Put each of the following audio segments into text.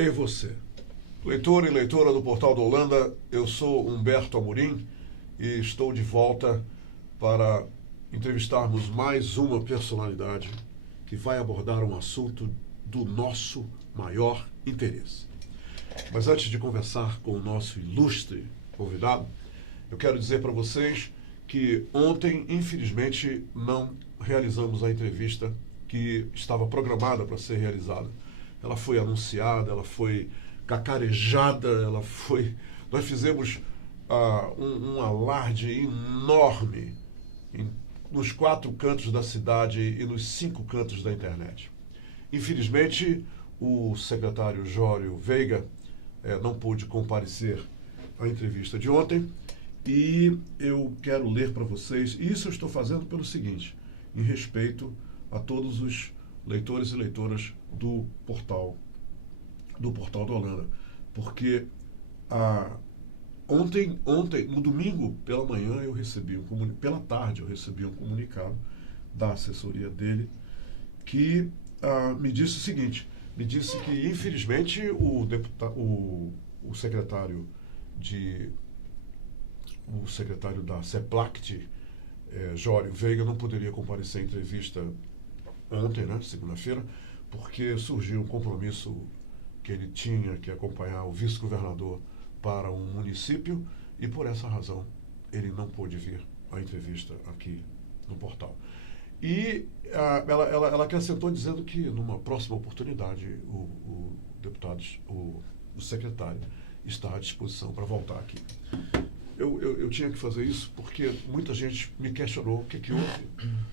Ei você, leitor e leitora do Portal da Holanda, eu sou Humberto Amorim e estou de volta para entrevistarmos mais uma personalidade que vai abordar um assunto do nosso maior interesse. Mas antes de conversar com o nosso ilustre convidado, eu quero dizer para vocês que ontem, infelizmente, não realizamos a entrevista que estava programada para ser realizada. Ela foi anunciada, ela foi cacarejada, nós fizemos um alarde enorme nos 4 cantos da cidade e nos 5 cantos da internet. Infelizmente, o secretário Jório Veiga não pôde comparecer à entrevista de ontem e eu quero ler para vocês, e isso eu estou fazendo pelo seguinte, em respeito a todos os leitores e leitoras do Portal da Holanda, porque ontem, no domingo pela manhã, pela tarde eu recebi um comunicado da assessoria dele que me disse o seguinte, que infelizmente o secretário da CEPLACT, Jório Veiga, não poderia comparecer à entrevista ontem, segunda-feira, porque surgiu um compromisso que ele tinha que acompanhar o vice-governador para um município e, por essa razão, ele não pôde vir à entrevista aqui no portal. E ela acrescentou dizendo que, numa próxima oportunidade, o secretário está à disposição para voltar aqui. Eu tinha que fazer isso porque muita gente me questionou o que houve,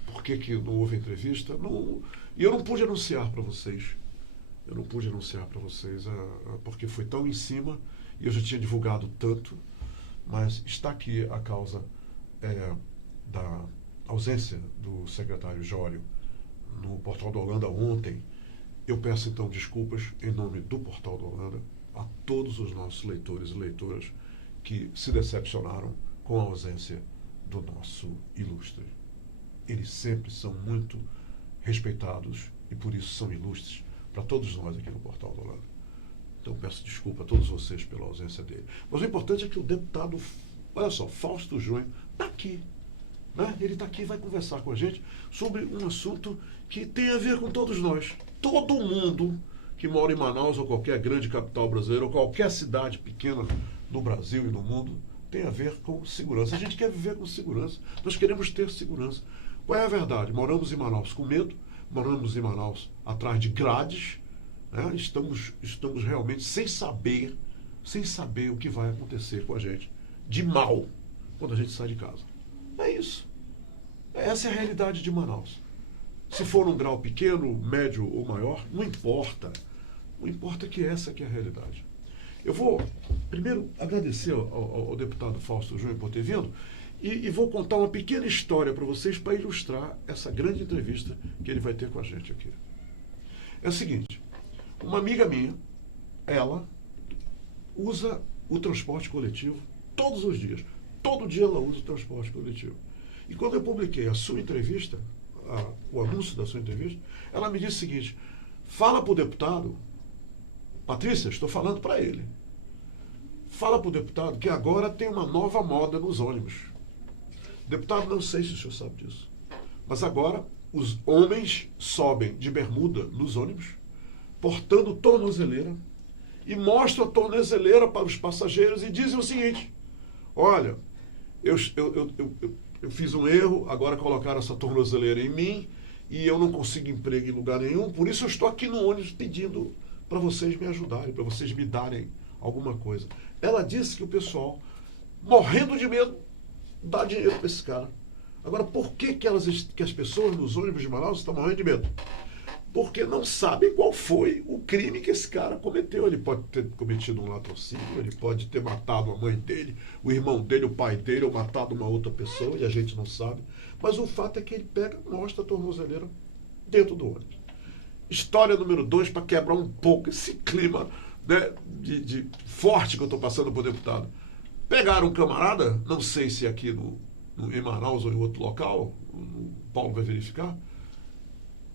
por que não houve entrevista. E eu não pude anunciar para vocês. Porque foi tão em cima e eu já tinha divulgado tanto, mas está aqui a causa da ausência do secretário Jório no Portal da Holanda ontem. Eu peço então desculpas em nome do Portal da Holanda a todos os nossos leitores e leitoras que se decepcionaram com a ausência do nosso ilustre. Eles sempre são muito respeitados e por isso são ilustres para todos nós aqui no Portal da Holanda. Então peço desculpa a todos vocês pela ausência dele. Mas o importante é que o deputado, olha só, Fausto Júnior, está aqui. Ele está aqui e vai conversar com a gente sobre um assunto que tem a ver com todos nós. Todo mundo que mora em Manaus ou qualquer grande capital brasileira ou qualquer cidade pequena no Brasil e no mundo tem a ver com segurança. A gente quer viver com segurança. Nós queremos ter segurança. Qual é a verdade? Moramos em Manaus com medo, moramos em Manaus atrás de grades, estamos realmente sem saber o que vai acontecer com a gente de mal quando a gente sai de casa. É isso. Essa é a realidade de Manaus. Se for um grau pequeno, médio ou maior, não importa. Não importa que essa aqui é a realidade. Eu vou primeiro agradecer ao deputado Fausto Júnior por ter vindo e vou contar uma pequena história para vocês para ilustrar essa grande entrevista que ele vai ter com a gente aqui. É o seguinte, uma amiga minha, ela usa o transporte coletivo todos os dias. Todo dia ela usa o transporte coletivo. E quando eu publiquei a sua entrevista, o anúncio da sua entrevista, ela me disse o seguinte, fala para o deputado, Patrícia, estou falando para ele, fala para o deputado que agora tem uma nova moda nos ônibus. Deputado, não sei se o senhor sabe disso, mas agora os homens sobem de bermuda nos ônibus, portando tornozeleira, e mostram a tornozeleira para os passageiros e dizem o seguinte, olha, eu fiz um erro, agora colocaram essa tornozeleira em mim e eu não consigo emprego em lugar nenhum, por isso eu estou aqui no ônibus pedindo para vocês me ajudarem, para vocês me darem alguma coisa. Ela disse que o pessoal, morrendo de medo, dá dinheiro para esse cara. Agora, por que as pessoas nos ônibus de Manaus estão morrendo de medo? Porque não sabem qual foi o crime que esse cara cometeu. Ele pode ter cometido um latrocínio, ele pode ter matado a mãe dele, o irmão dele, o pai dele, ou matado uma outra pessoa, e a gente não sabe. Mas o fato é que ele mostra a tornozeleira dentro do ônibus. História número 2, para quebrar um pouco esse clima de forte que eu estou passando para o deputado. Pegaram um camarada, não sei se aqui em Manaus ou em outro local, o Paulo vai verificar,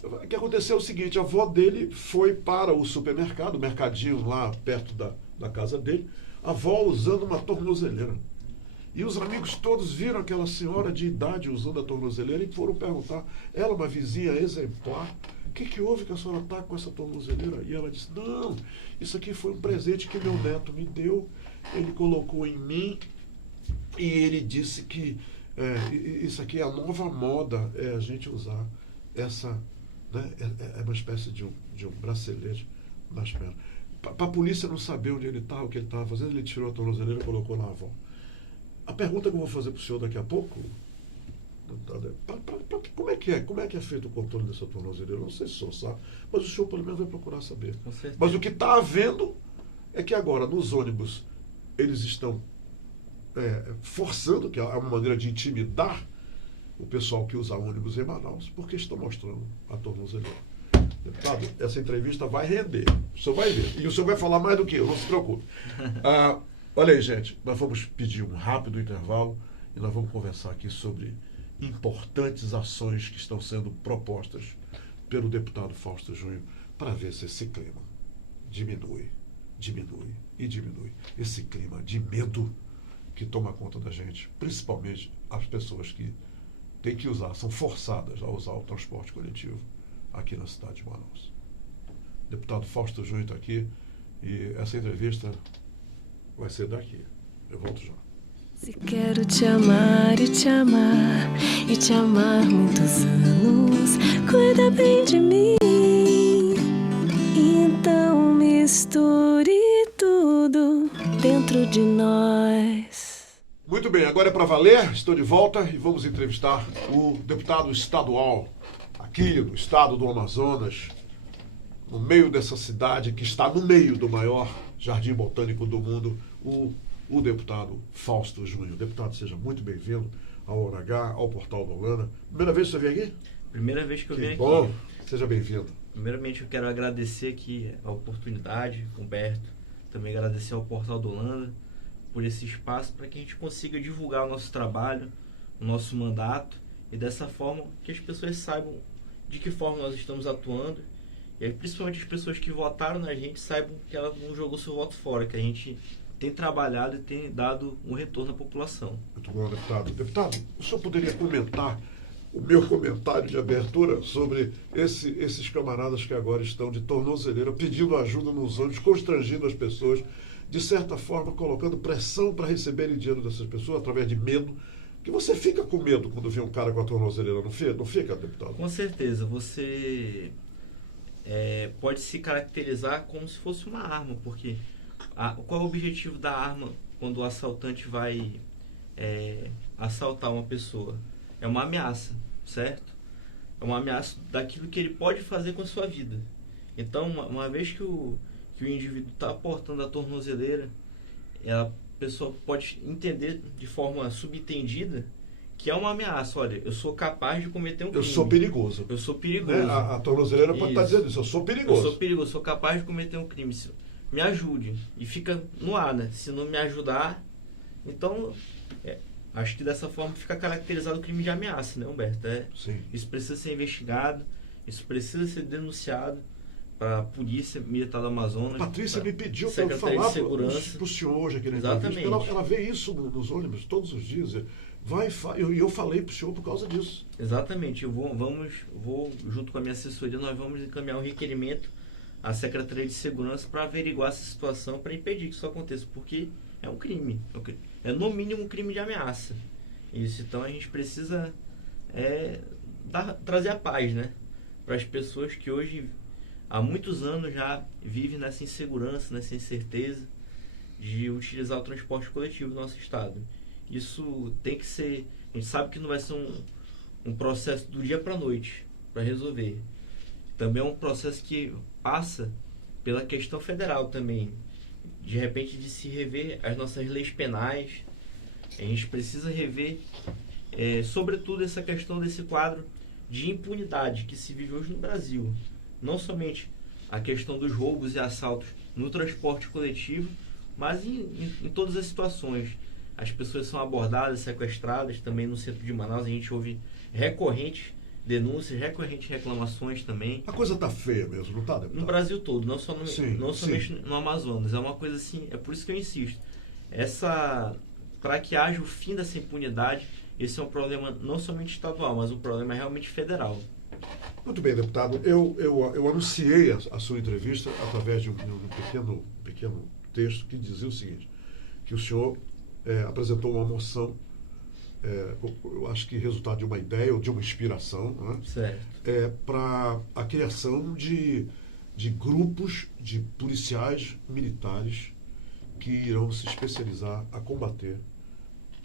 O que aconteceu é o seguinte, a avó dele foi para o supermercado, o mercadinho lá perto da casa dele, a avó usando uma tornozeleira. E os amigos todos viram aquela senhora de idade usando a tornozeleira e foram perguntar, ela, uma vizinha exemplar, o que houve que a senhora está com essa tornozeleira? E ela disse, não, isso aqui foi um presente que meu neto me deu, ele colocou em mim e ele disse que isso aqui é a nova moda, a gente usar essa, né, é uma espécie de um bracelete nas pernas. Para a polícia não saber onde ele estava, o que ele estava fazendo, ele tirou a tornozeleira e colocou na avó. A pergunta que eu vou fazer para o senhor daqui a pouco, como é que é feito o controle dessa tornozeleira? Eu não sei se o senhor sabe, mas o senhor pelo menos vai procurar saber. Mas o que está havendo é que agora nos ônibus eles estão forçando, que é uma maneira de intimidar o pessoal que usa ônibus em Manaus, porque estão mostrando a tornozeleira. Deputado, essa entrevista vai render, o senhor vai ver, e o senhor vai falar mais do que eu, não se preocupe. Olha aí, gente, nós vamos pedir um rápido intervalo e nós vamos conversar aqui sobre importantes ações que estão sendo propostas pelo deputado Fausto Júnior para ver se esse clima diminui. Esse clima de medo que toma conta da gente, principalmente as pessoas que têm que usar, são forçadas a usar o transporte coletivo aqui na cidade de Manaus. O deputado Fausto Júnior está aqui e essa entrevista vai ser daqui. Eu volto já. Se quero te amar e te amar e te amar muitos anos, cuida bem de mim. Então misture tudo dentro de nós. Muito bem, agora é para valer. Estou de volta e vamos entrevistar o deputado estadual aqui do estado do Amazonas, no meio dessa cidade que está no meio do maior jardim botânico do mundo, o deputado Fausto Júnior. Deputado, seja muito bem-vindo ao Hora H, ao Portal da Holanda. Primeira vez que você vem aqui? Primeira vez que eu venho aqui. Bom, seja bem-vindo. Primeiramente eu quero agradecer aqui a oportunidade, Humberto, também agradecer ao Portal da Holanda por esse espaço para que a gente consiga divulgar o nosso trabalho, o nosso mandato e dessa forma que as pessoas saibam de que forma nós estamos atuando e aí, principalmente as pessoas que votaram na gente saibam que ela não jogou seu voto fora, que a gente tem trabalhado e tem dado um retorno à população. Muito bom, deputado. Deputado, o senhor poderia comentar o meu comentário de abertura sobre esses camaradas que agora estão de tornozeleira, pedindo ajuda nos ônibus, constrangindo as pessoas, de certa forma colocando pressão para receberem dinheiro dessas pessoas através de medo, que você fica com medo quando vê um cara com a tornozeleira, não fica, deputado? Com certeza, você pode se caracterizar como se fosse uma arma, porque qual é o objetivo da arma quando o assaltante vai assaltar uma pessoa? É uma ameaça, certo? É uma ameaça daquilo que ele pode fazer com a sua vida. Então, uma vez que o indivíduo está portando a tornozeleira, a pessoa pode entender de forma subentendida que é uma ameaça. Olha, eu sou capaz de cometer um crime. Eu sou perigoso. Eu sou perigoso. Né? A tornozeleira pode estar dizendo isso. Eu sou perigoso. Eu sou perigoso, sou capaz de cometer um crime. Me ajude. E fica no ar, né? Se não me ajudar, então... acho que dessa forma fica caracterizado o crime de ameaça, né, Humberto? Sim. Isso precisa ser investigado, isso precisa ser denunciado para a Polícia Militar do Amazonas. A Patrícia me pediu para eu Secretaria falar de Segurança. para o senhor hoje aqui na Exatamente. entrevista. Ela vê isso nos ônibus todos os dias. Eu falei para o senhor por causa disso. Exatamente. Eu vou, junto com a minha assessoria, nós vamos encaminhar um requerimento à Secretaria de Segurança para averiguar essa situação, para impedir que isso aconteça, porque é um crime. É no mínimo um crime de ameaça. Isso, então a gente precisa trazer a paz, né? Para as pessoas que hoje, há muitos anos já vivem nessa insegurança, nessa incerteza de utilizar o transporte coletivo do nosso estado. Isso tem que ser... A gente sabe que não vai ser um processo do dia para a noite para resolver. Também é um processo que passa pela questão federal também. De repente, de se rever as nossas leis penais. A gente precisa rever, sobretudo, essa questão desse quadro de impunidade que se vive hoje no Brasil. Não somente a questão dos roubos e assaltos no transporte coletivo, mas em todas as situações. As pessoas são abordadas, sequestradas também no centro de Manaus. A gente ouve recorrentes denúncias, recorrentes reclamações também. A coisa está feia mesmo, não está, deputado? No Brasil todo, não somente sim. no Amazonas. É uma coisa assim, é por isso que eu insisto. Para que haja o fim dessa impunidade, esse é um problema não somente estadual, mas um problema realmente federal. Muito bem, deputado. Eu anunciei a sua entrevista através de um pequeno texto que dizia o seguinte, que o senhor apresentou uma moção, eu acho que resultado de uma ideia ou de uma inspiração, né? Certo. Para a criação de grupos de policiais militares que irão se especializar a combater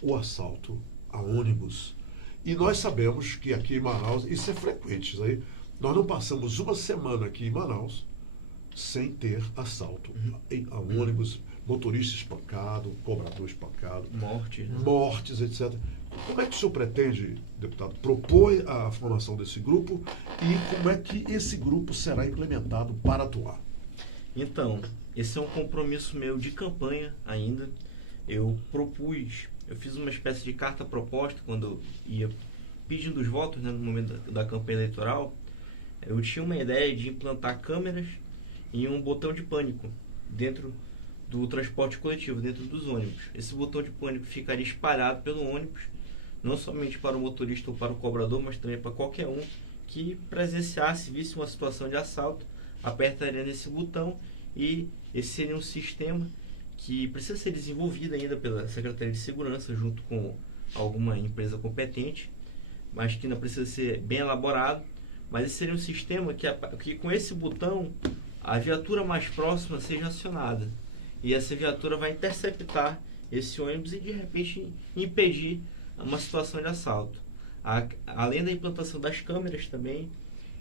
o assalto a ônibus. E nós sabemos que aqui em Manaus, isso é frequente, isso aí, nós não passamos uma semana aqui em Manaus sem ter assalto a ônibus, motorista espancado, cobrador espancado, mortes, etc. Como é que o senhor pretende, deputado, propor a formação desse grupo e como é que esse grupo será implementado para atuar? Então, esse é um compromisso meu de campanha ainda. Eu fiz uma espécie de carta proposta quando ia pedindo os votos, né, no momento da campanha eleitoral. Eu tinha uma ideia de implantar câmeras e um botão de pânico dentro do transporte coletivo, dentro dos ônibus. Esse botão de pânico ficaria espalhado pelo ônibus, não somente para o motorista ou para o cobrador, mas também para qualquer um que presenciasse, visse uma situação de assalto, apertaria nesse botão e esse seria um sistema que precisa ser desenvolvido ainda pela Secretaria de Segurança junto com alguma empresa competente, mas que ainda precisa ser bem elaborado. Mas esse seria um sistema que com esse botão a viatura mais próxima seja acionada e essa viatura vai interceptar esse ônibus e de repente impedir uma situação de assalto. Além da implantação das câmeras também,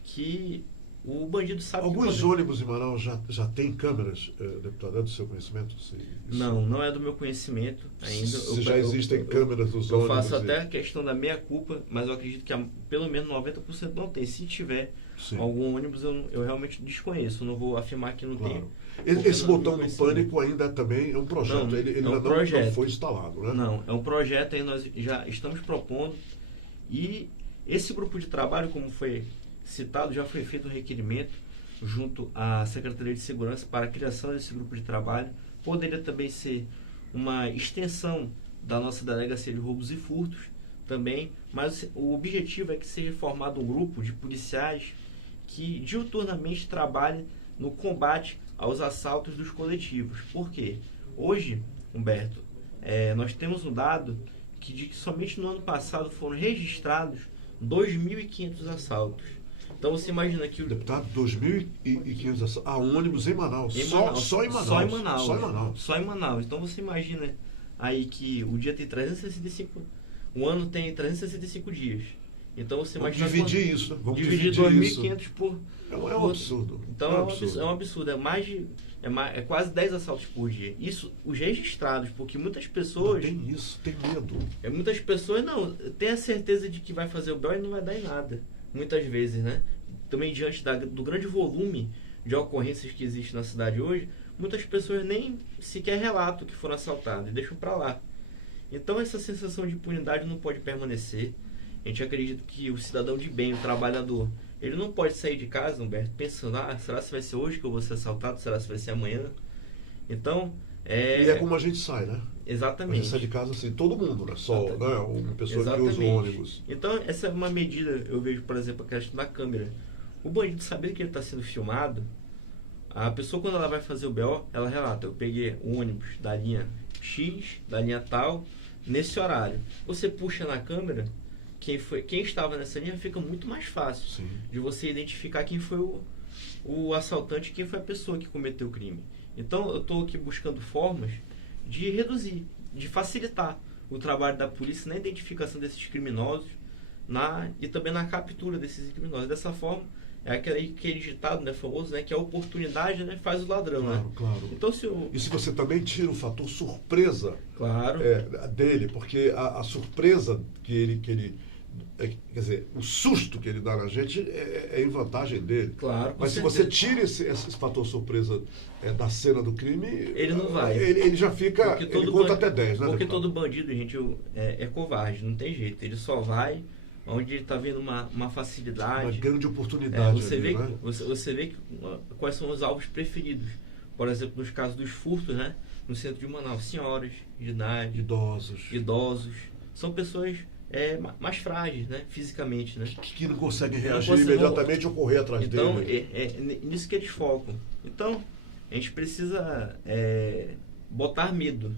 que o bandido sabe... Alguns ônibus em Manaus já tem câmeras, deputado, é do seu conhecimento? Não é do meu conhecimento ainda. Se já existem câmeras nos ônibus... Eu faço até a questão da meia-culpa, mas eu acredito que pelo menos 90% não tem. Se tiver algum ônibus, eu realmente desconheço. Eu não vou afirmar que não tem. Esse botão do pânico ainda também é um projeto. Ele ainda não foi instalado, né? Não, é um projeto, aí nós já estamos propondo. E esse grupo de trabalho, como foi citado, já foi feito um requerimento junto à Secretaria de Segurança para a criação desse grupo de trabalho. Poderia também ser uma extensão da nossa delegacia de roubos e furtos também, mas o objetivo é que seja formado um grupo de policiais que diuturnamente trabalhem no combate aos assaltos dos coletivos. Por quê? Hoje, Humberto, nós temos um dado que diz que somente no ano passado foram registrados 2.500 assaltos. Então você imagina que... Deputado, 2.500 assaltos a ônibus em Manaus. Só em Manaus. Só em Manaus. Então você imagina aí que o dia tem 365... O ano tem 365 dias. Então você imagina... Dividir isso, né? Vamos dividir 2.500 por... É um absurdo. Então é um absurdo. É quase 10 assaltos por dia. Isso, os registrados, porque muitas pessoas... Não tem isso, tem medo. Muitas pessoas tem a certeza de que vai fazer o BO e não vai dar em nada. Muitas vezes, né? Também diante do grande volume de ocorrências que existe na cidade hoje, muitas pessoas nem sequer relatam que foram assaltadas e deixam para lá. Então essa sensação de impunidade não pode permanecer. A gente acredita que o cidadão de bem, o trabalhador, ele não pode sair de casa, Humberto, pensando, será que vai ser hoje que eu vou ser assaltado? Será que vai ser amanhã? Então... E é como a gente sai, né? Exatamente. A gente sai de casa assim, todo mundo, né? Só uma pessoa que usa o ônibus. Então, essa é uma medida, eu vejo, por exemplo, a questão da câmera. O bandido, sabendo que ele está sendo filmado, a pessoa, quando ela vai fazer o BO, ela relata, eu peguei o ônibus da linha X, da linha tal, nesse horário. Você puxa na câmera, quem estava nessa linha, fica muito mais fácil de você identificar quem foi o assaltante, quem foi a pessoa que cometeu o crime. Então, eu estou aqui buscando formas de reduzir, de facilitar o trabalho da polícia na identificação desses criminosos e também na captura desses criminosos. Dessa forma, é aquele ditado, né, famoso, né, que a oportunidade, né, faz o ladrão. Claro. Então, e se você também tira o fator surpresa dele, porque a surpresa que ele quer dizer, o susto que ele dá na gente é em vantagem dele. Claro, mas se você tira esse fator surpresa da cena do crime, ele não vai. Ele já fica, ele conta até 10, né? Porque todo bandido, gente, é covarde, não tem jeito. Ele só vai onde ele está vendo uma facilidade. Uma grande oportunidade. Você ali, vê, né? você vê quais são os alvos preferidos. Por exemplo, nos casos dos furtos, né? No centro de Manaus, senhoras de idade, idosos. São pessoas mais frágeis, né? Fisicamente, né? Que não conseguem reagir imediatamente ou correr atrás dele. Então, nisso que eles focam. Então, a gente precisa botar medo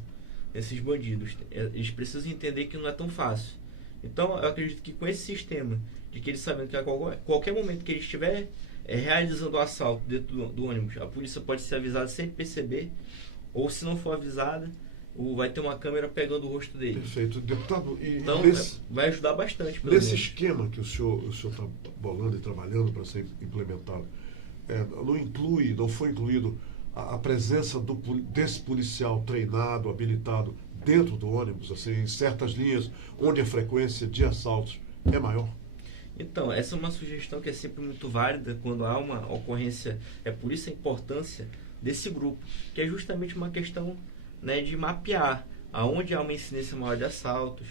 nesses bandidos. Eles precisam entender que não é tão fácil. Então, eu acredito que com esse sistema, de que eles sabendo que a qualquer momento que ele estiver realizando o assalto dentro do ônibus, a polícia pode ser avisada sem perceber, ou se não for avisada, vai ter uma câmera pegando o rosto dele. Perfeito. Deputado, então, vai ajudar bastante. Nesse esquema que o senhor está bolando e trabalhando para ser implementado, não foi incluído a presença desse policial treinado, habilitado dentro do ônibus, assim, em certas linhas onde a frequência de assaltos é maior? Então, essa é uma sugestão que é sempre muito válida quando há uma ocorrência. É por isso a importância desse grupo, que é justamente uma questão, né, de mapear aonde há uma incidência maior de assaltos.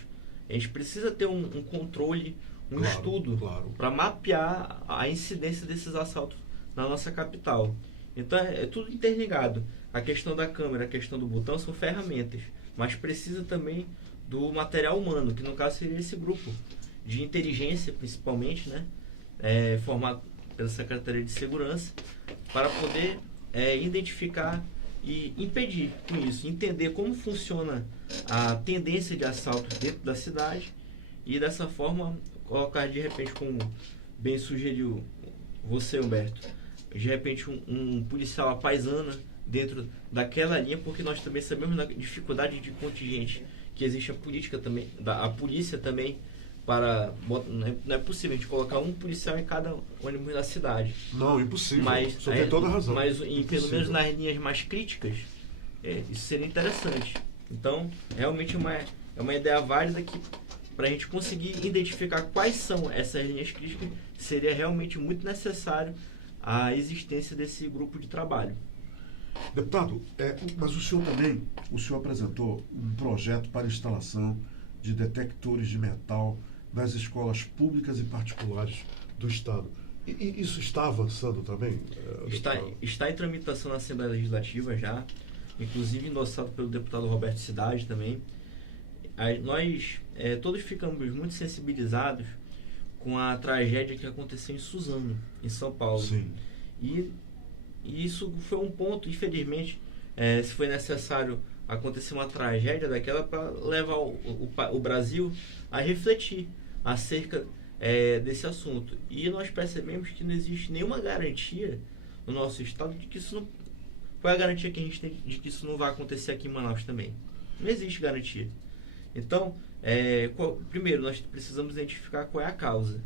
A gente precisa ter um controle, estudo para mapear a incidência desses assaltos na nossa capital. Então é tudo interligado. A questão da câmera, a questão do botão são ferramentas, mas precisa também do material humano, que no caso seria esse grupo de inteligência, principalmente, né, formado pela Secretaria de Segurança, para poder identificar e impedir com isso, entender como funciona a tendência de assalto dentro da cidade e dessa forma colocar de repente, como bem sugeriu você, Humberto, de repente um policial à paisana dentro daquela linha, porque nós também sabemos da dificuldade de contingente que existe a polícia também, não é possível a gente colocar um policial em cada ônibus da cidade. Não, impossível. Mas só tem toda a razão. Mas pelo menos nas linhas mais críticas, isso seria interessante. Então, realmente é uma ideia válida que, para a gente conseguir identificar quais são essas linhas críticas, seria realmente muito necessário a existência desse grupo de trabalho. Deputado, mas o senhor apresentou um projeto para instalação de detectores de metal nas escolas públicas e particulares do Estado. E isso está avançando também? Está em tramitação na Assembleia Legislativa já, inclusive endossado pelo deputado Roberto Cidade também. Nós todos ficamos muito sensibilizados com a tragédia que aconteceu em Suzano, em São Paulo. Sim. E isso foi um ponto, infelizmente, se foi necessário acontecer uma tragédia daquela para levar o Brasil a refletir acerca desse assunto. E nós percebemos que não existe nenhuma garantia no nosso estado de que isso não... Qual é a garantia que a gente tem de que isso não vai acontecer aqui em Manaus também? Não existe garantia. Então, primeiro, nós precisamos identificar qual é a causa.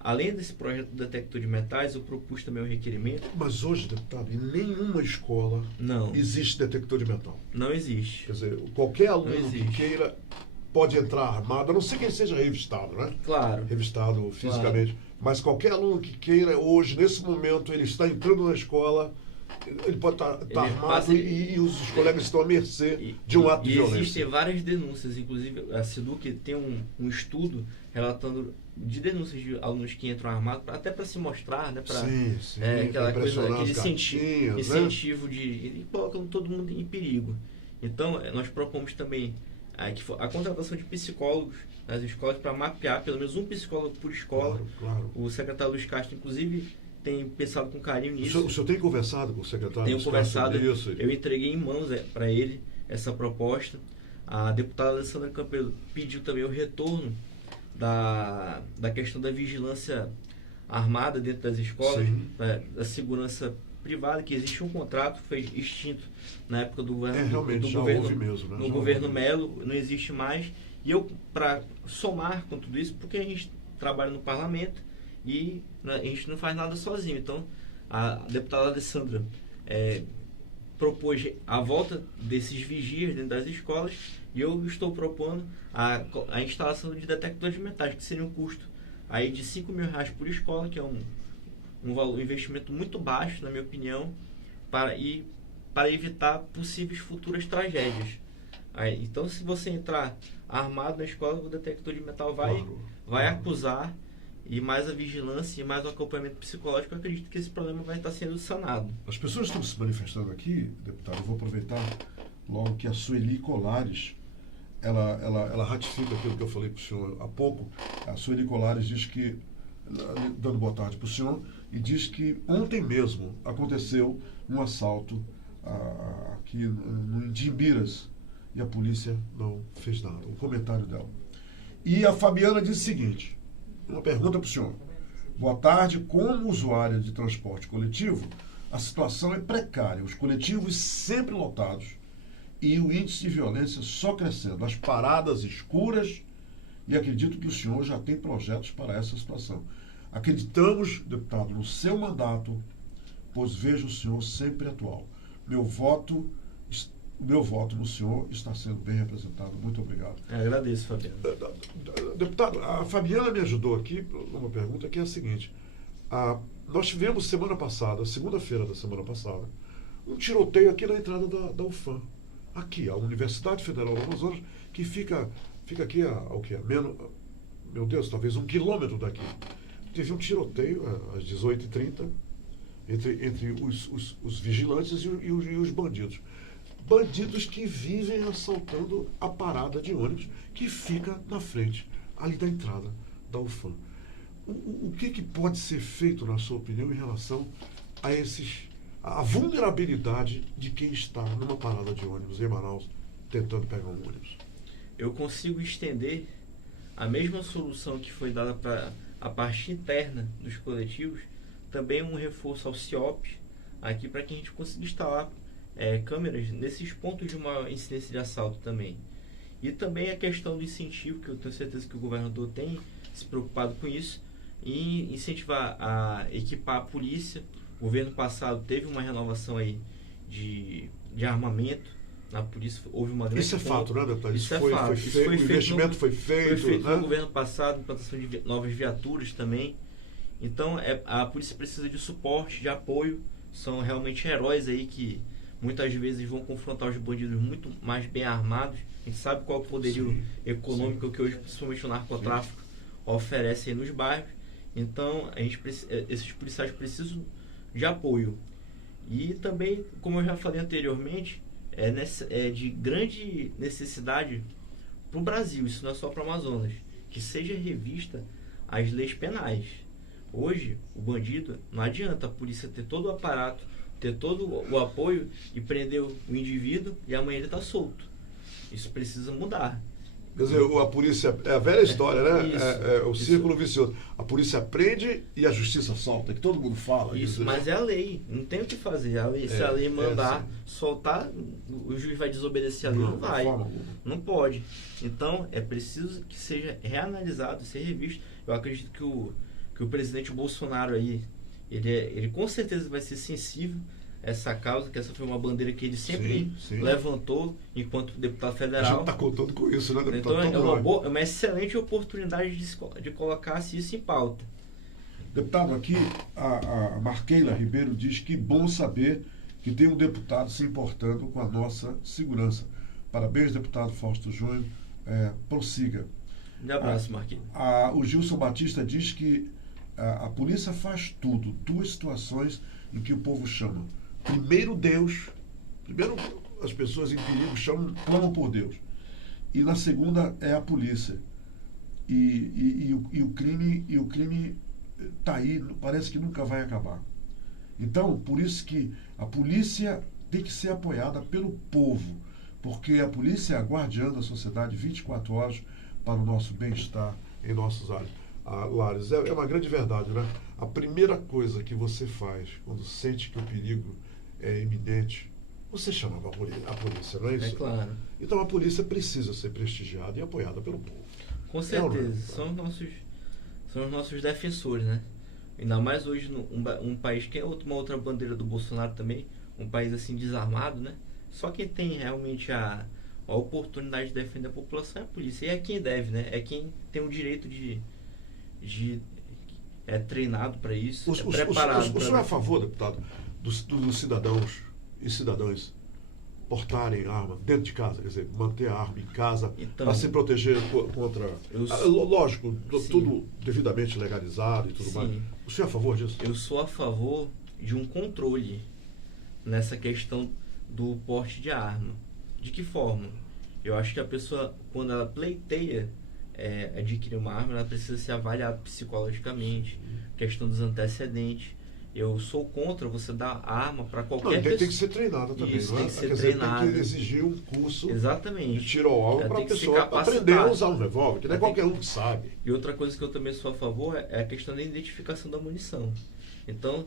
Além desse projeto do detector de metais, eu propus também um requerimento. Mas hoje, deputado, em nenhuma escola existe detector de metal. Não existe. Quer dizer, qualquer aluno que queira pode entrar armado, a não ser que ele seja revistado, né? Claro. Revistado fisicamente. Claro. Mas qualquer aluno que queira, hoje, nesse momento, ele está entrando na escola, ele pode estar armado e os colegas estão à mercê de um ato de violência. Existem várias denúncias, inclusive a SEDUC tem um estudo relatando de denúncias de alunos que entram armados, até para se mostrar, né? Aquela coisa, aquele incentivo de colocando todo mundo em perigo. Então, nós propomos também a contratação de psicólogos nas escolas para mapear pelo menos um psicólogo por escola. Claro. O secretário Luiz Castro, inclusive, tem pensado com carinho nisso. O senhor tem conversado com o secretário? Tenho conversado. Eu entreguei em mãos para ele essa proposta. A deputada Alessandra Campelo pediu também o retorno da questão da vigilância armada dentro das escolas, da segurança privada, que existe um contrato que foi extinto na época do governo Melo, não existe mais. E eu, para somar com tudo isso, porque a gente trabalha no parlamento e a gente não faz nada sozinho. Então, a deputada Alessandra propôs a volta desses vigias dentro das escolas e eu estou propondo a instalação de detectores de metais, que seria um custo aí de R$5.000 por escola, que é um investimento muito baixo, na minha opinião, para evitar possíveis futuras tragédias. Aí, então, se você entrar armado na escola, o detector de metal vai acusar, e mais a vigilância e mais o acompanhamento psicológico, eu acredito que esse problema vai estar sendo sanado. As pessoas estão se manifestando aqui, deputado, eu vou aproveitar logo que a Sueli Colares, ela ratifica aquilo que eu falei para o senhor há pouco. A Sueli Colares diz que, dando boa tarde para o senhor, e diz que ontem mesmo aconteceu um assalto aqui em Timbiras e a polícia não fez nada. O comentário dela. E a Fabiana diz o seguinte, uma pergunta para o senhor. Boa tarde, como usuária de transporte coletivo, a situação é precária, os coletivos sempre lotados e o índice de violência só crescendo, as paradas escuras, e acredito que o senhor já tem projetos para essa situação. Acreditamos, deputado, no seu mandato, pois vejo o senhor sempre atual. O meu voto no senhor está sendo bem representado. Muito obrigado. Eu agradeço, Fabiano. Deputado, a Fabiana me ajudou aqui numa pergunta que é a seguinte. Nós tivemos semana passada, segunda-feira da semana passada, um tiroteio aqui na entrada da UFAM. Aqui, a Universidade Federal do Amazonas, que fica aqui ao que é menos, meu Deus, talvez 1 quilômetro daqui. Teve um tiroteio às 18h30 entre os vigilantes e os bandidos. Bandidos que vivem assaltando a parada de ônibus que fica na frente, ali da entrada da UFAM. O que pode ser feito, na sua opinião, em relação a vulnerabilidade de quem está numa parada de ônibus em Manaus, tentando pegar um ônibus? Eu consigo estender a mesma solução que foi dada para a parte interna dos coletivos, também um reforço ao CIOP, aqui para que a gente consiga instalar câmeras nesses pontos de maior incidência de assalto também. E também a questão do incentivo, que eu tenho certeza que o governador tem se preocupado com isso, e incentivar a equipar a polícia. O governo passado teve uma renovação aí de armamento na polícia, houve uma grande... Isso é fato, né, deputado? Isso foi fato. O investimento foi feito no governo passado, implantação de novas viaturas também. Então, a polícia precisa de suporte, de apoio. São realmente heróis aí que muitas vezes vão confrontar os bandidos muito mais bem armados. A gente sabe qual é o poderio econômico que hoje, principalmente o narcotráfico, oferece aí nos bairros. Então, esses policiais precisam de apoio. E também, como eu já falei anteriormente, é de grande necessidade para o Brasil, isso não é só para o Amazonas, que seja revista as leis penais. Hoje, o bandido, não adianta a polícia ter todo o aparato, ter todo o apoio e prender o indivíduo e amanhã ele está solto. Isso precisa mudar. Quer dizer, a polícia, é a velha história, né? O círculo vicioso. A polícia prende e a justiça solta, que todo mundo fala. Isso, mas é a lei, não tem o que fazer. Se a lei mandar soltar, o juiz vai desobedecer a lei, não vai. Não pode. Então, é preciso que seja reanalisado, ser revisto. Eu acredito que o presidente Bolsonaro aí, ele com certeza vai ser sensível a essa causa, que essa foi uma bandeira que ele sempre levantou enquanto deputado federal. A gente está contando com isso, né, deputado? Então, é uma excelente oportunidade de colocar isso em pauta. Deputado, aqui a Marqueila Ribeiro diz que bom saber que tem um deputado se importando com a nossa segurança. Parabéns, deputado Fausto Júnior. Prossiga. Um abraço, Marquinhos. O Gilson Batista diz que a polícia faz tudo. 2 situações em que o povo chama. Primeiro as pessoas em perigo clamam por Deus. E na segunda é a polícia. E o crime está aí, parece que nunca vai acabar. Então, por isso que a polícia tem que ser apoiada pelo povo, porque a polícia é a guardiã da sociedade 24 horas para o nosso bem-estar em nossos lares. É uma grande verdade, né? A primeira coisa que você faz quando sente que o perigo é iminente, você chama a polícia, não é isso? É claro. Então a polícia precisa ser prestigiada e apoiada pelo povo. Com certeza. São os nossos defensores, né? Ainda mais hoje um país que é uma outra bandeira do Bolsonaro também, um país assim desarmado, né? Só quem tem realmente a oportunidade de defender a população é a polícia. E é quem deve, né? É quem tem o direito é treinado para isso, preparado. O senhor é a favor, deputado, dos cidadãos e cidadãs portarem arma dentro de casa, quer dizer, manter a arma em casa Então, para se proteger contra... Lógico, tudo devidamente legalizado e tudo sim, mais. O senhor é a favor disso? eu sou a favor de um controle nessa questão do porte de arma. De que forma? Eu acho que a pessoa, quando ela pleiteia adquirir uma arma, ela precisa ser avaliada psicologicamente, questão dos antecedentes. Eu sou contra você dar arma para qualquer pessoa. Tem que ser treinada também, Isso, não é? tem que ser Quer dizer, treinada. tem que exigir um curso Exatamente. de tiro ao alvo para a tem que ser pessoa aprender a capacitada. usar um revólver, que não é qualquer um que sabe. E outra coisa que eu também sou a favor é a questão da identificação da munição. Então,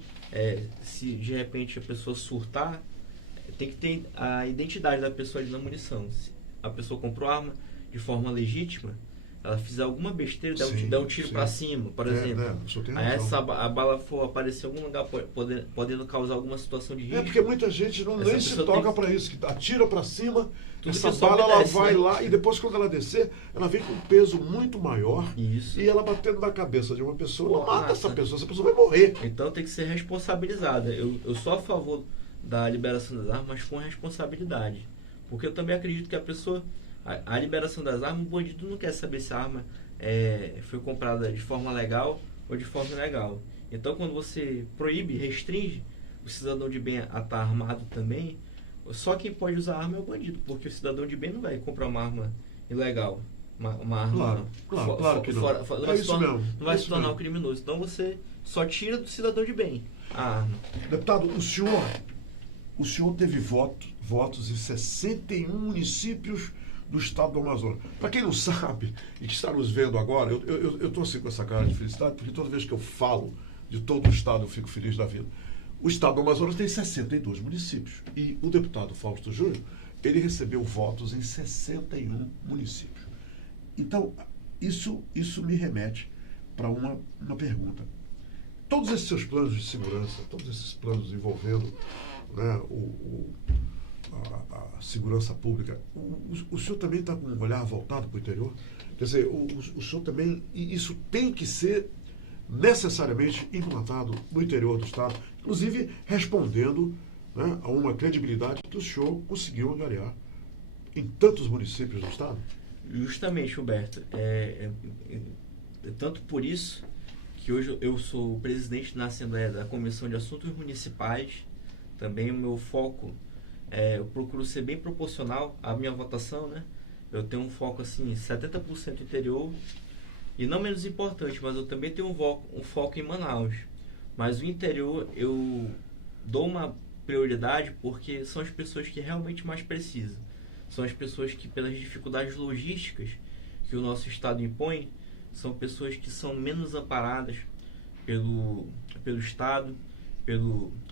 se de repente a pessoa surtar, tem que ter a identidade da pessoa ali na munição. Se a pessoa comprou arma de forma legítima, ela fizer alguma besteira, der um tiro para cima, por exemplo. Aí a bala for aparecer em algum lugar podendo causar alguma situação de risco. Porque muita gente nem se toca para isso, que atira para cima, essa bala ela vai lá e depois quando ela descer, ela vem com um peso muito maior. Isso. E ela batendo na cabeça de uma pessoa, ela mata essa pessoa vai morrer. Então tem que ser responsabilizada. Eu sou a favor da liberação das armas, mas com responsabilidade. Porque eu também acredito que a liberação das armas, o bandido não quer saber se a arma foi comprada de forma legal ou de forma ilegal. Então, quando você proíbe, restringe o cidadão de bem a estar armado também, só quem pode usar arma é o bandido, porque o cidadão de bem não vai comprar uma arma ilegal. Uma arma claro que não. Não vai se tornar um criminoso. Então, você só tira do cidadão de bem a arma. Deputado, o senhor teve votos em 61 municípios do estado do Amazonas. Para quem não sabe e que está nos vendo agora, eu estou assim com essa cara de felicidade, porque toda vez que eu falo de todo o estado eu fico feliz da vida. O estado do Amazonas tem 62 municípios e o deputado Fausto Júnior, ele recebeu votos em 61 municípios. Então, isso me remete para uma pergunta. Todos esses seus planos de segurança, todos esses planos envolvendo, né, a segurança pública, o senhor também está com um olhar voltado para o interior? Quer dizer, o senhor também, isso tem que ser necessariamente implantado no interior do estado, inclusive respondendo, né, a uma credibilidade que o senhor conseguiu angariar em tantos municípios do estado? Justamente, Humberto. Tanto por isso que hoje eu sou o presidente na Assembleia da Comissão de Assuntos Municipais. Também o meu foco, eu procuro ser bem proporcional à minha votação, né? Eu tenho um foco assim, 70% interior, e não menos importante, mas eu também tenho um foco em Manaus. Mas o interior eu dou uma prioridade porque são as pessoas que realmente mais precisam. São as pessoas que, pelas dificuldades logísticas que o nosso estado impõe, são pessoas que são menos amparadas pelo estado,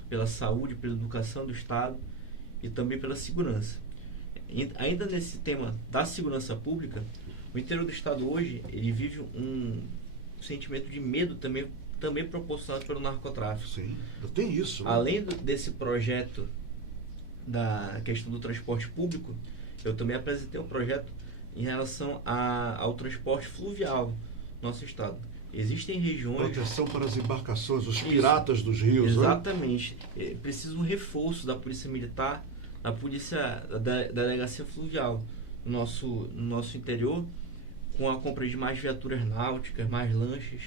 pela saúde, pela educação do estado e também pela segurança. Ainda nesse tema da segurança pública, o interior do estado hoje ele vive um sentimento de medo também proporcionado pelo narcotráfico. Sim, tem isso. Né? Além desse projeto da questão do transporte público, eu também apresentei um projeto em relação ao transporte fluvial no nosso estado. Existem regiões... Proteção para as embarcações, os piratas dos rios. Exatamente. Né? Precisa um reforço da Polícia Militar, da Delegacia Fluvial no nosso interior, com a compra de mais viaturas náuticas, mais lanchas,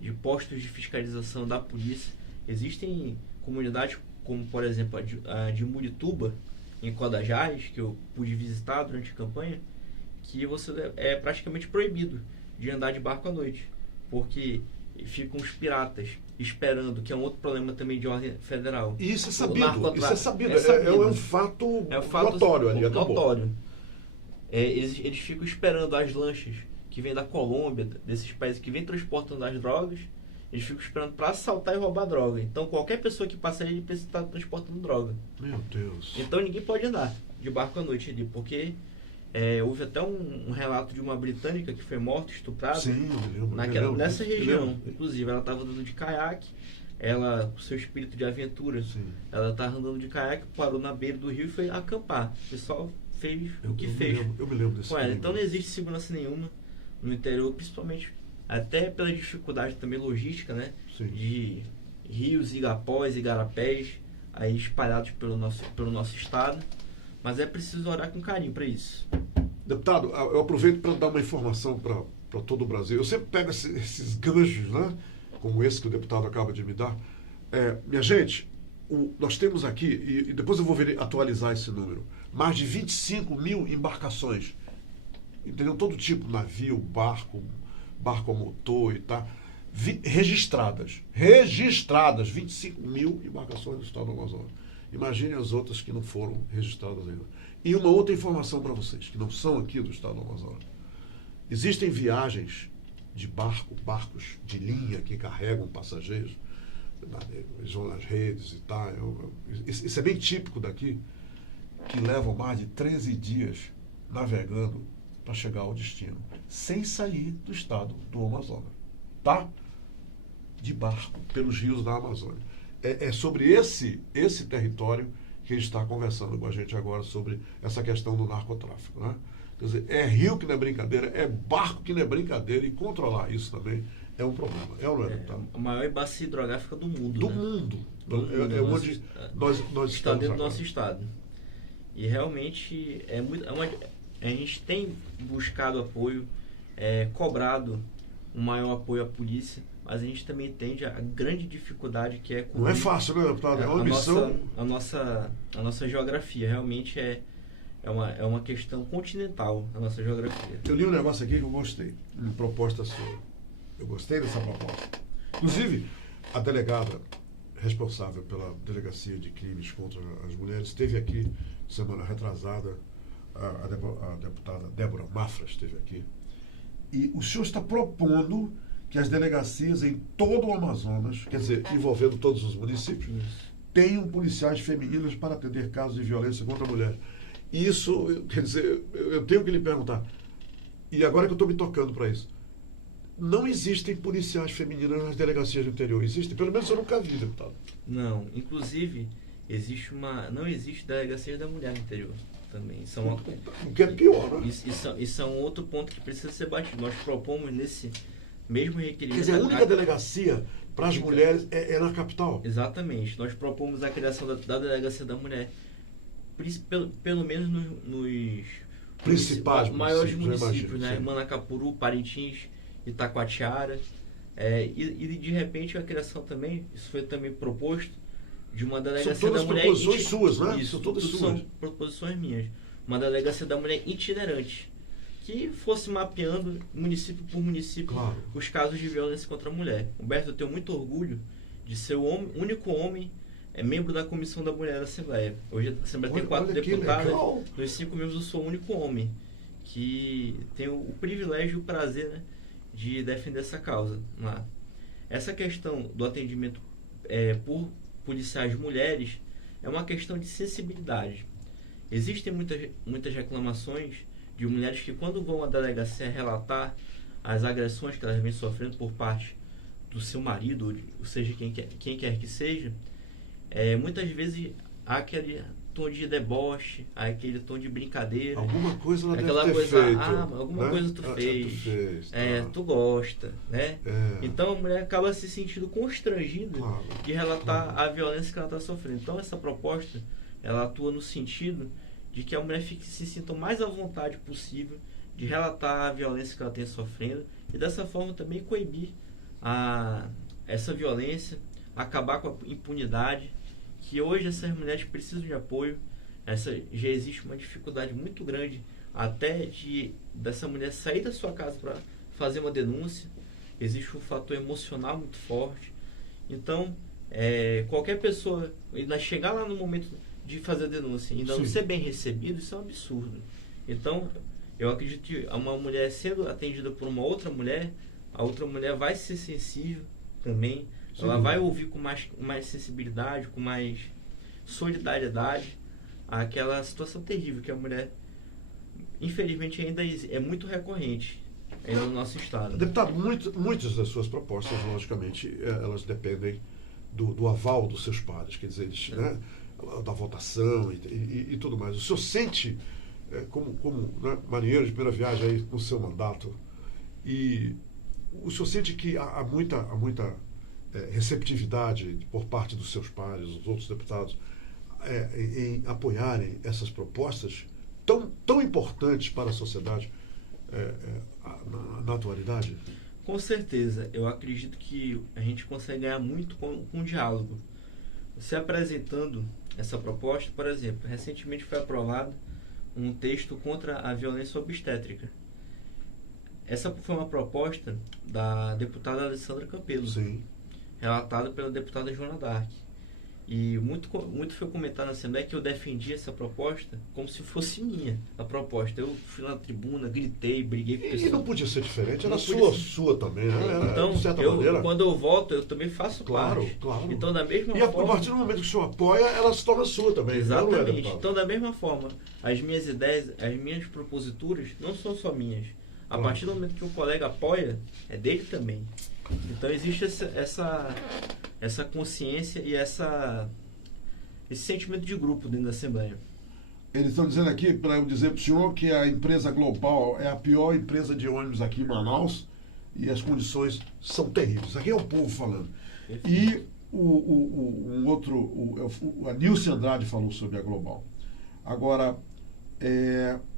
de postos de fiscalização da polícia. Existem comunidades como, por exemplo, a de Murituba, em Codajás, que eu pude visitar durante a campanha, que você é praticamente proibido de andar de barco à noite, porque ficam os piratas esperando, que é um outro problema também de ordem federal. E isso é sabido. É um fato notório ali, acabou. Notório. Eles ficam esperando as lanchas que vêm da Colômbia, desses países que vêm transportando as drogas, eles ficam esperando para assaltar e roubar droga. Então, qualquer pessoa que passa ali, ele precisa estar transportando droga. Meu Deus. Então, ninguém pode andar de barco à noite ali, porque houve até um relato de uma britânica que foi morta, estuprada. Sim, eu lembro. Nessa região. Inclusive, ela estava andando de caiaque, com seu espírito de aventura, sim, ela estava andando de caiaque, parou na beira do rio e foi acampar. O pessoal fez o que fez. Eu me lembro desse ela. Então, não existe segurança nenhuma no interior, principalmente até pela dificuldade também logística, né? Sim. De rios, igapós, igarapés aí espalhados pelo nosso estado. mas é preciso olhar com carinho para isso. Deputado, eu aproveito para dar uma informação para todo o Brasil. Eu sempre pego esses ganchos, né? Como esse que o deputado acaba de me dar. Minha gente, nós temos aqui, e depois eu vou atualizar esse número, mais de 25 mil embarcações. Entendeu? Todo tipo, navio, barco a motor e tal. Registradas, 25 mil embarcações no estado do Amazonas. Imagine as outras que não foram registradas ainda. E uma outra informação para vocês, que não são aqui do estado do Amazonas. Existem viagens de barcos de linha que carregam passageiros, nas redes e tal. Isso é bem típico daqui, que levam mais de 13 dias navegando para chegar ao destino, sem sair do estado do Amazonas. Tá? De barco, pelos rios da Amazônia. É sobre esse território que a gente está conversando com a gente agora, sobre essa questão do narcotráfico. Né? Quer dizer, é rio que não é brincadeira, é barco que não é brincadeira, e controlar isso também é um problema. A maior bacia hidrográfica do mundo. Do mundo. Onde nós está estamos dentro agora. do nosso estado. E realmente a gente tem buscado apoio, cobrado um maior apoio à polícia, mas a gente também entende a grande dificuldade que é... Não é fácil, né, deputado? É uma missão... A nossa geografia realmente é uma questão continental, a nossa geografia. Eu li um negócio aqui que eu gostei, uma proposta sua. Eu gostei dessa proposta. Inclusive, a delegada responsável pela Delegacia de Crimes contra as Mulheres esteve aqui semana retrasada, a deputada Débora Mafra esteve aqui, e o senhor está propondo que as delegacias em todo o Amazonas, quer dizer, envolvendo todos os municípios, tenham policiais femininas para atender casos de violência contra a mulher. E isso, quer dizer, eu tenho que lhe perguntar, e agora que eu estou me tocando para isso, não existem policiais femininas nas delegacias do interior? Existem? Pelo menos eu nunca vi, deputado. Não, inclusive, não existe delegacia da mulher no interior também. O que é pior, né? Isso é um outro ponto que precisa ser batido. Nós propomos nesse mesmo requerimento... Quer dizer, a única delegacia para as mulheres é na capital? Exatamente. Nós propomos a criação da delegacia da mulher, pelo menos nos principais maiores municípios, imagino, né? sim. Manacapuru, Parintins, Itacoatiara. E de repente a criação também, isso foi também proposto, de uma delegacia são todas da mulher... proposições suas, né? Isso, são todas suas. São proposições minhas. Uma delegacia da mulher itinerante, que fosse mapeando município por município, claro, os casos de violência contra a mulher. Humberto, eu tenho muito orgulho de ser o único homem membro da Comissão da Mulher da Assembleia. Hoje a Assembleia tem 4 deputadas, dos 5 membros eu sou o único homem que tem o privilégio e o prazer, né, de defender essa causa lá. Essa questão do atendimento por policiais mulheres é uma questão de sensibilidade. Existem muitas reclamações de mulheres que, quando vão à delegacia relatar as agressões que elas vêm sofrendo por parte do seu marido, ou seja, quem quer que seja, muitas vezes há aquele tom de deboche, há aquele tom de brincadeira. Alguma coisa ela aquela deve ter coisa, feito, alguma né? coisa tu fez, tá. tu gosta, né? Então a mulher acaba se sentindo constrangida, claro, de relatar a violência que ela está sofrendo. Então essa proposta, ela atua no sentido de que a mulher se sinta o mais à vontade possível de relatar a violência que ela tem sofrendo, e dessa forma também coibir essa violência, acabar com a impunidade, que hoje essas mulheres precisam de apoio. Já existe uma dificuldade muito grande até dessa mulher sair da sua casa para fazer uma denúncia. Existe um fator emocional muito forte. Então, qualquer pessoa ainda chegar lá no momento de fazer a denúncia e ainda não ser bem recebido, isso é um absurdo. Então, eu acredito que uma mulher sendo atendida por uma outra mulher, a outra mulher vai ser sensível também. Sim. Ela vai ouvir com mais sensibilidade, com mais solidariedade aquela situação terrível que a mulher, infelizmente, ainda é muito recorrente ainda no nosso estado. Deputado, muitas das suas propostas, logicamente, elas dependem do aval dos seus pares, quer dizer, né, da votação e tudo mais. O senhor sente, como né, marinheiro de primeira viagem aí no seu mandato, e o senhor sente que há muita receptividade por parte dos seus pares, dos outros deputados, em apoiarem essas propostas tão importantes para a sociedade na atualidade? Com certeza. Eu acredito que a gente consegue ganhar muito com o diálogo. Você apresentando essa proposta, por exemplo, recentemente foi aprovado um texto contra a violência obstétrica. Essa foi uma proposta da deputada Alessandra Campelo, Sim. relatada pela deputada Joana Dark. E muito foi comentado na Assembleia que eu defendi essa proposta como se fosse minha a proposta. Eu fui na tribuna, gritei, briguei com pessoas. E não podia ser diferente, era Não podia sua também. Né? Então, de certa maneira. quando eu voto, eu também faço parte. Claro. Então, da mesma E a forma... partir do momento que o senhor apoia, ela se torna sua também. Exatamente. Então, da mesma forma, as minhas ideias, as minhas proposituras não são só minhas. A partir do momento que um colega apoia, é dele também. Então, existe essa consciência e esse sentimento de grupo dentro da Assembleia. Eles estão dizendo aqui, para eu dizer para o senhor, que a empresa Global é a pior empresa de ônibus aqui em Manaus e as condições são terríveis. Aqui é o povo falando. E a Nilce Andrade falou sobre a Global. Agora,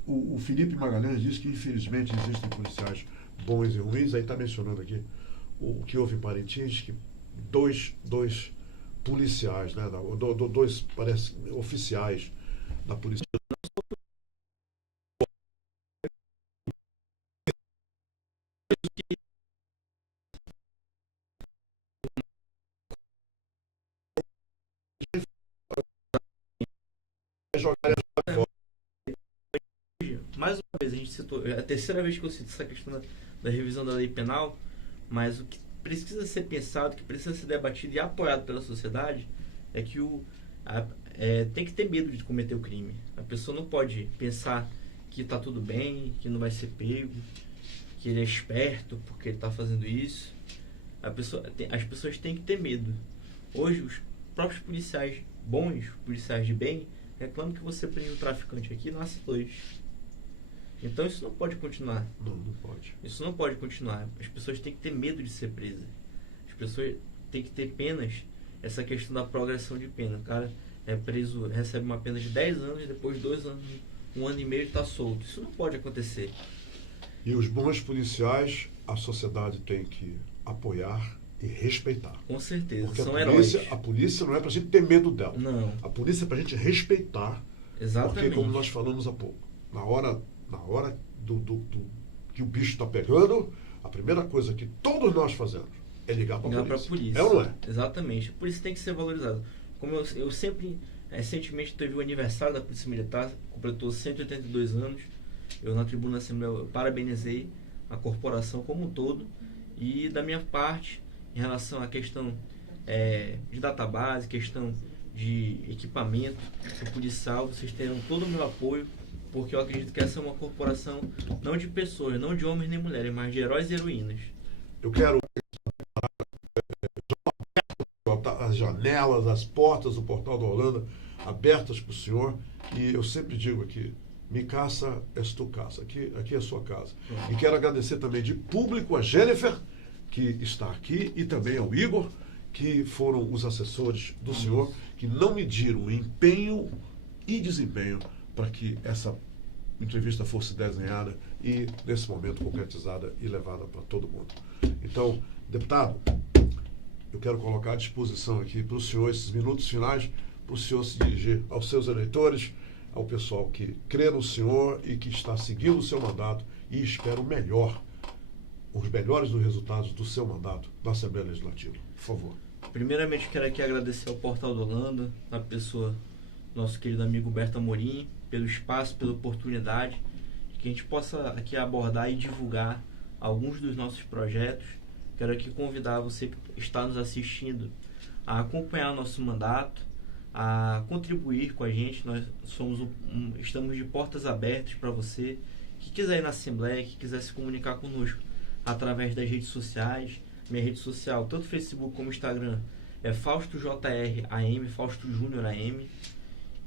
o Felipe Magalhães disse que, infelizmente, existem policiais bons e ruins. Aí está mencionando aqui o que houve em Parintins, que dois policiais, né, dois, parece, oficiais da polícia. Mais uma vez, a gente citou, é a terceira vez que eu cito essa questão da revisão da lei penal, mas o que precisa ser pensado, que precisa ser debatido e apoiado pela sociedade é que tem que ter medo de cometer o crime. A pessoa não pode pensar que está tudo bem, que não vai ser pego, que ele é esperto porque ele está fazendo isso. As pessoas têm que ter medo. Hoje, os próprios policiais bons, policiais de bem, reclamam que você prende um traficante aqui e nasce dois. Então isso não pode continuar. Não pode. Isso não pode continuar. As pessoas têm que ter medo de ser presas. As pessoas têm que ter penas. Essa questão da progressão de pena. O cara é preso, recebe uma pena de 10 anos e depois de 2 anos, 1 ano e meio está solto. Isso não pode acontecer. E os bons policiais, a sociedade tem que apoiar e respeitar. Com certeza. Porque são heróis. heróis. A polícia não é para a gente ter medo dela. Não. A polícia é para a gente respeitar. Exatamente. Porque, como nós falamos há pouco, na hora que o bicho está pegando, a primeira coisa que todos nós fazemos é ligar para a polícia. É ou não é? Exatamente. Por isso tem que ser valorizado. Como eu sempre, recentemente teve o aniversário da Polícia Militar, completou 182 anos. Eu na tribuna da Assembleia eu parabenizei a corporação como um todo. E da minha parte, em relação à questão de database, questão de equipamento policial, vocês terão todo o meu apoio, porque eu acredito que essa é uma corporação não de pessoas, não de homens nem mulheres, mas de heróis e heroínas. Eu quero as janelas, as portas do Portal da Holanda abertas para o senhor, e eu sempre digo aqui, mi casa es tu casa, aqui é a sua casa. E quero agradecer também de público a Jennifer, que está aqui, e também ao Igor, que foram os assessores do senhor, que não mediram empenho e desempenho para que essa entrevista fosse desenhada e, nesse momento, concretizada e levada para todo mundo. Então, deputado, eu quero colocar à disposição aqui para o senhor esses minutos finais, para o senhor se dirigir aos seus eleitores, ao pessoal que crê no senhor e que está seguindo o seu mandato e espera o melhor, os melhores dos resultados do seu mandato na Assembleia Legislativa. Por favor. Primeiramente, quero aqui agradecer ao Portal da Holanda, a pessoa do nosso querido amigo Berto Amorim, pelo espaço, pela oportunidade, que a gente possa aqui abordar e divulgar alguns dos nossos projetos. Quero aqui convidar você que está nos assistindo a acompanhar o nosso mandato, a contribuir com a gente. Nós estamos de portas abertas para você que quiser ir na Assembleia, que quiser se comunicar conosco através das redes sociais. Minha rede social, tanto Facebook como Instagram, é Fausto JR AM, Fausto Júnior AM.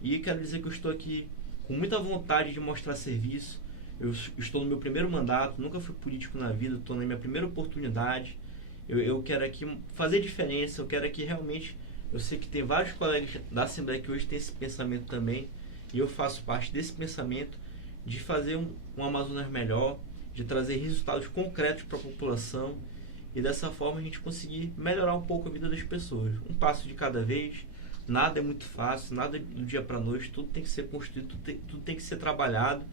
E quero dizer que eu estou aqui com muita vontade de mostrar serviço. Eu estou no meu primeiro mandato, nunca fui político na vida, estou na minha primeira oportunidade. Eu quero aqui fazer diferença, eu quero aqui realmente Eu sei que tem vários colegas da Assembleia que hoje têm esse pensamento também, e eu faço parte desse pensamento de fazer um Amazonas melhor, de trazer resultados concretos para a população, e dessa forma a gente conseguir melhorar um pouco a vida das pessoas. Um passo de cada vez, nada é muito fácil, nada do dia para a noite, tudo tem que ser construído, tudo tem que ser trabalhado,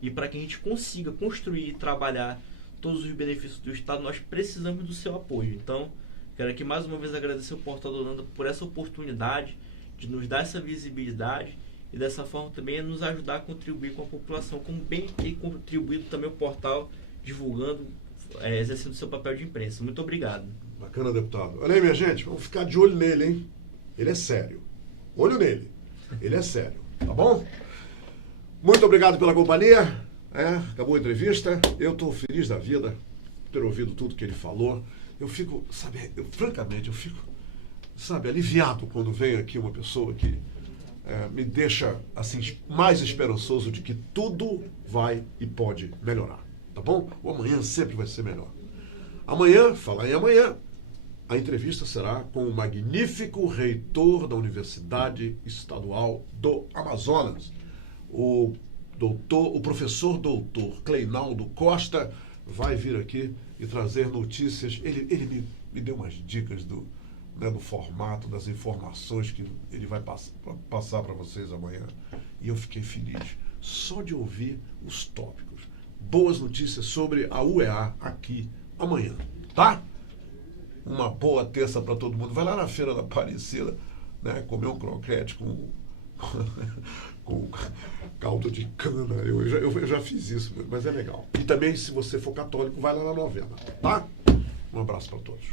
e para que a gente consiga construir e trabalhar todos os benefícios do Estado, nós precisamos do seu apoio. Então, quero aqui mais uma vez agradecer o Portal da Holanda por essa oportunidade de nos dar essa visibilidade e dessa forma também nos ajudar a contribuir com a população, como bem tem contribuído também o portal, divulgando, exercendo seu papel de imprensa. Muito obrigado. Bacana, deputado. Olha aí, minha gente, vamos ficar de olho nele, hein? Ele é sério. Olho nele. Ele é sério, tá bom? Muito obrigado pela companhia. Acabou a entrevista. Eu estou feliz da vida por ter ouvido tudo que ele falou. Eu fico, francamente, eu fico, aliviado quando vem aqui uma pessoa que me deixa, assim, mais esperançoso de que tudo vai e pode melhorar, tá bom? O amanhã sempre vai ser melhor. Amanhã, falar em amanhã, a entrevista será com o magnífico reitor da Universidade Estadual do Amazonas, o professor doutor Cleinaldo Costa vai vir aqui e trazer notícias. Ele me deu umas dicas do formato, das informações que ele vai passar para vocês amanhã. E eu fiquei feliz só de ouvir os tópicos. Boas notícias sobre a UEA aqui amanhã, tá? Uma boa terça para todo mundo. Vai lá na Feira da Aparecida, comer um croquete com caldo de cana. Eu já fiz isso, mas é legal. E também, se você for católico, vai lá na novena, tá? Um abraço para todos.